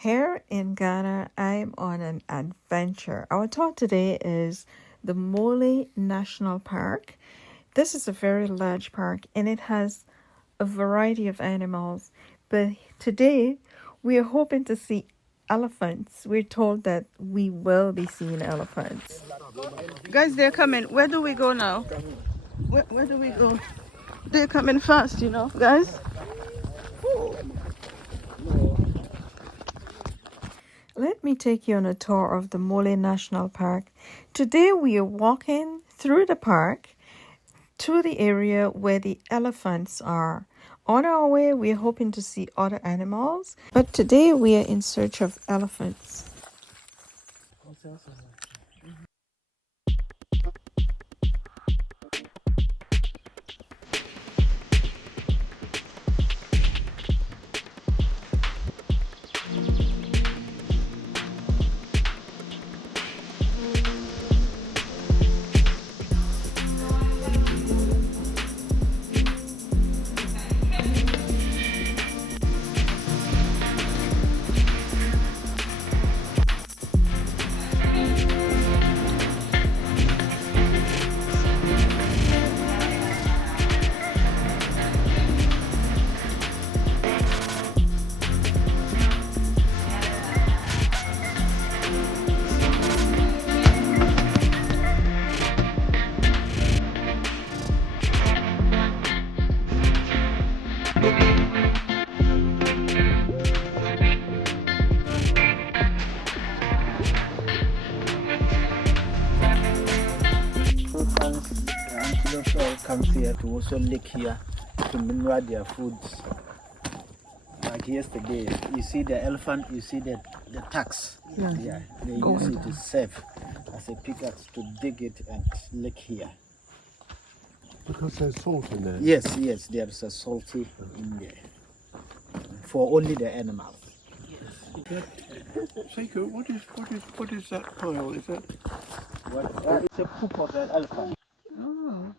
Here in Ghana, I'm on an adventure. Our talk today is the Mole National Park. This is a very large park and it has a variety of animals. But today, we are hoping to see elephants. We're told that we will be seeing elephants. Guys, they're coming. Where do we go now? Where do we go? They're coming fast, guys. Let me take you on a tour of the Mole National Park. Today we are walking through the park to the area where the elephants are. On our way, we are hoping to see other animals, but today we are in search of elephants. The antelopes all come here to also lick here to mineral their foods. Like yesterday, you see the elephant, you see the tax. Yeah, they use it to serve as a pickaxe to dig it and lick here. Because there's salt in there. Yes, there's a salty in there for only the animals. Seiko, what is that pile? Is that? It's a poop of an elephant. Oh.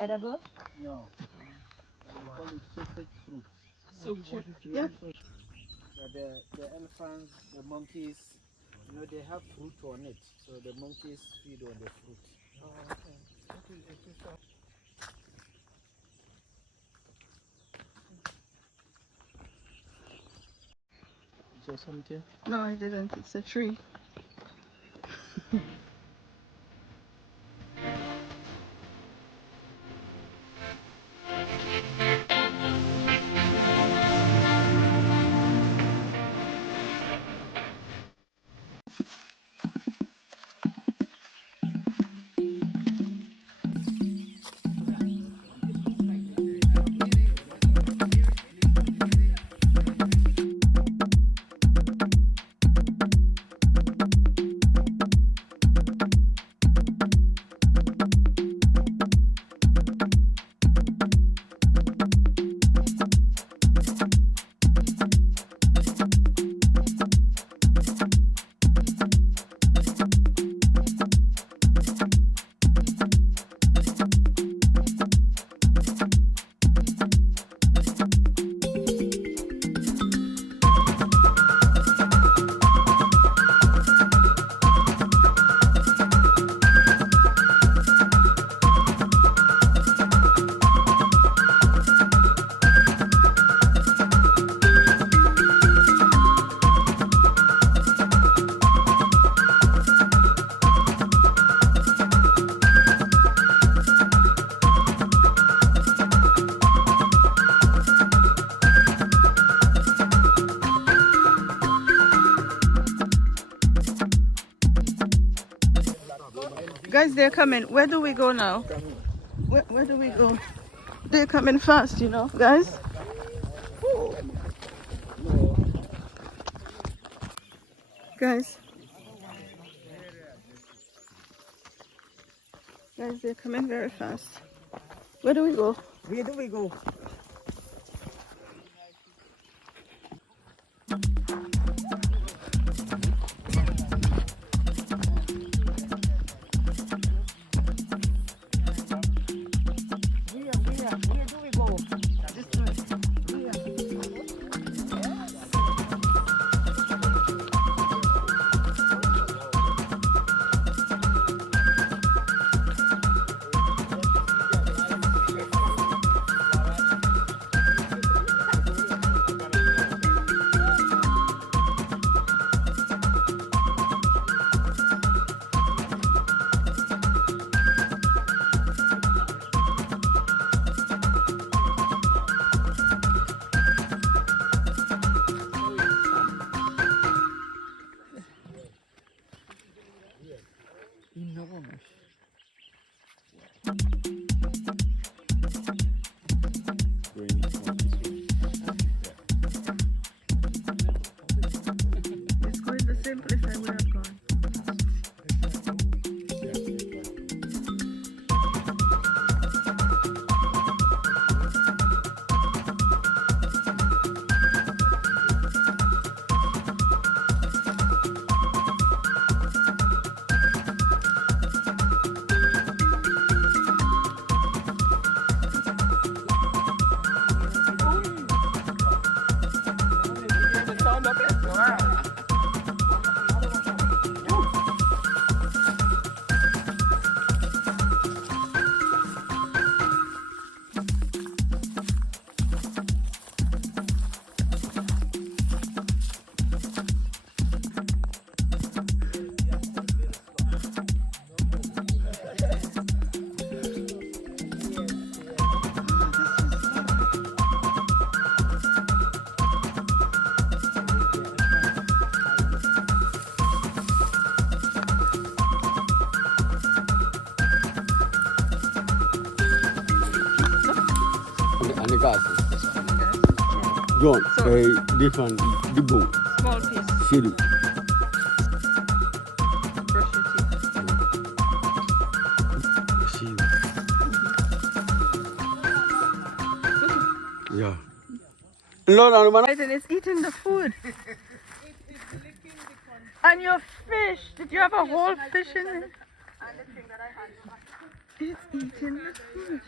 Edible? No. We call it sacred fruit. So, yeah. The elephants, the monkeys, they have fruit on it. So the monkeys feed on the fruit. Oh, okay. It's just or something? No, I didn't. It's a tree. Guys, they're coming. Where do we go now? Where do we go? They're coming fast, you know, guys. Guys. Guys, they're coming very fast. Where do we go? Where do we go? Where do we go? This way. Enormous. It's going the same place I would have gone. John, this one, the bone, Small piece. city. Brush your teeth. Yeah. Lord, Right, and it's eating the food. And your fish. Did you have a whole fish in it? It's eating the food.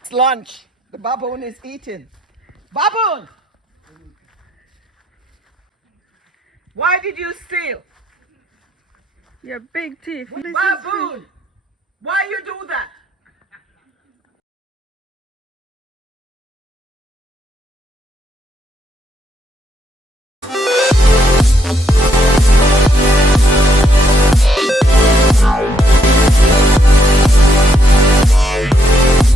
It's lunch. The baboon is eating. Baboon! Why did you steal? Your big teeth. Baboon! Why you do that?